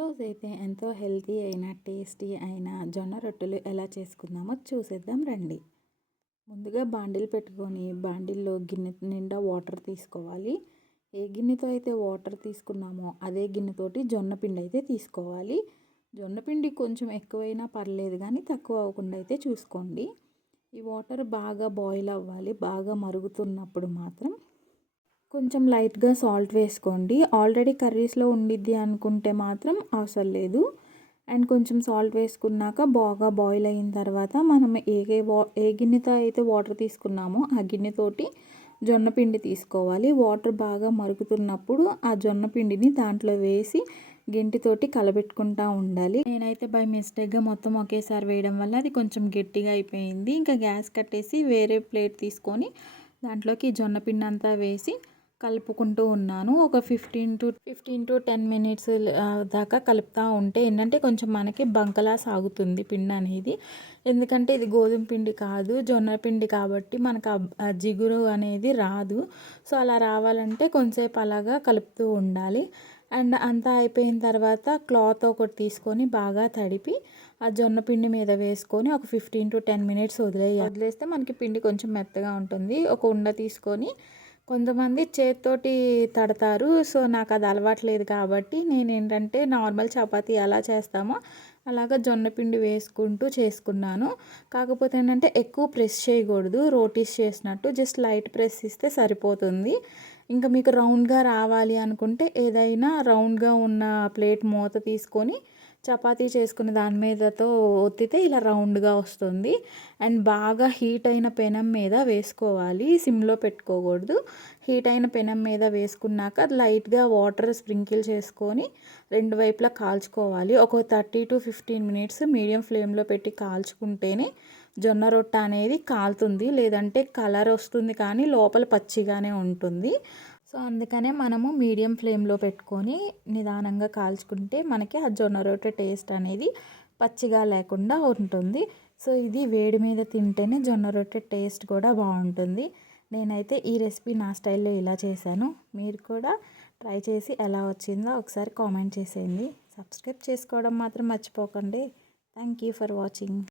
ఈరోజైతే ఎంతో హెల్తీ అయిన టేస్టీ అయిన జొన్న రొట్టెలు ఎలా చేసుకుందామో చూసేద్దాం రండి. ముందుగా బాండిల్ పెట్టుకొని బాండిల్లో గిన్నె నిండా వాటర్ తీసుకోవాలి. ఏ గిన్నెతో అయితే వాటర్ తీసుకున్నామో అదే గిన్నెతోటి జొన్న పిండి అయితే తీసుకోవాలి. జొన్న పిండి కొంచెం ఎక్కువైనా పర్లేదు కానీ తక్కువ అవ్వకుండా అయితే చూసుకోండి. ఈ వాటర్ బాగా బాయిల్ అవ్వాలి. బాగా మరుగుతున్నప్పుడు మాత్రం కొంచెం లైట్గా సాల్ట్ వేసుకోండి. ఆల్రెడీ కర్రీస్లో ఉండిద్ది అనుకుంటే మాత్రం అవసరం లేదు. అండ్ కొంచెం సాల్ట్ వేసుకున్నాక బాగా బాయిల్ అయిన తర్వాత మనం ఏ గిన్నెతో అయితే వాటర్ తీసుకున్నామో ఆ గిన్నెతోటి జొన్న పిండి తీసుకోవాలి. వాటర్ బాగా మరుగుతున్నప్పుడు ఆ జొన్న పిండిని దాంట్లో వేసి గెంటితోటి కలబెట్టుకుంటూ ఉండాలి. నేనైతే బై మిస్టేక్గా మొత్తం ఒకేసారి వేయడం వల్ల అది కొంచెం గట్టిగా అయిపోయింది. ఇంకా గ్యాస్ కట్టేసి వేరే ప్లేట్ తీసుకొని దాంట్లోకి జొన్న పిండి అంతా వేసి కలుపుకుంటూ ఉన్నాను. ఒక 15 to 10 మినిట్స్ దాకా కలుపుతూ ఉంటే ఏంటంటే కొంచెం మనకి బంకలా సాగుతుంది పిండి అనేది. ఎందుకంటే ఇది గోధుమ పిండి కాదు, జొన్న పిండి కాబట్టి మనకు ఆ జిగురు అనేది రాదు. సో అలా రావాలంటే కొంచెంసేపు అలాగా కలుపుతూ ఉండాలి. అండ్ అంతా అయిపోయిన తర్వాత క్లాత్ ఒకటి తీసుకొని బాగా తడిపి ఆ జొన్న పిండి మీద వేసుకొని ఒక 15 to 10 మినిట్స్ వదిలేస్తే మనకి పిండి కొంచెం మెత్తగా ఉంటుంది. ఒక ఉండ తీసుకొని కొంతమంది చేత్తోటి తడతారు. సో నాకు అది అలవాట్లేదు కాబట్టి నేను ఏంటంటే నార్మల్ చపాతీ ఎలా చేస్తామో అలాగా జొన్న పిండి వేసుకుంటూ చేసుకున్నాను. కాకపోతే ఏంటంటే ఎక్కువ ప్రెస్ చేయకూడదు, రోటీస్ చేసినట్టు జస్ట్ లైట్ ప్రెస్ ఇస్తే సరిపోతుంది. ఇంకా మీకు రౌండ్గా రావాలి అనుకుంటే ఏదైనా రౌండ్గా ఉన్న ప్లేట్ మూత తీసుకొని చపాతీ చేసుకున్న దాని మీదతో ఒత్తితే ఇలా రౌండ్గా వస్తుంది. అండ్ బాగా హీట్ అయిన పెనం మీద వేసుకోవాలి, సిమ్లో పెట్టుకోకూడదు. హీట్ అయిన పెనం మీద వేసుకున్నాక లైట్గా వాటర్ స్ప్రింకిల్ చేసుకొని రెండు వైపులా కాల్చుకోవాలి. ఒక 30 to 15 మినిట్స్ మీడియం ఫ్లేమ్లో పెట్టి కాల్చుకుంటేనే జొన్న రొట్టె అనేది కాలుతుంది. లేదంటే కలర్ వస్తుంది కానీ లోపల పచ్చిగానే ఉంటుంది. సో అందుకనే మనము మీడియం ఫ్లేమ్లో పెట్టుకొని నిదానంగా కాల్చుకుంటే మనకి ఆ జొన్న రొట్టె టేస్ట్ అనేది పచ్చిగా లేకుండా ఉంటుంది. సో ఇది వేడి మీద తింటేనే జొన్న రొట్టె టేస్ట్ కూడా బాగుంటుంది. నేనైతే ఈ రెసిపీ నా స్టైల్లో ఇలా చేశాను. మీరు కూడా ట్రై చేసి ఎలా వచ్చిందో ఒకసారి కామెంట్ చేసేయండి. సబ్స్క్రైబ్ చేసుకోవడం మాత్రం మర్చిపోకండి. Thank you for watching.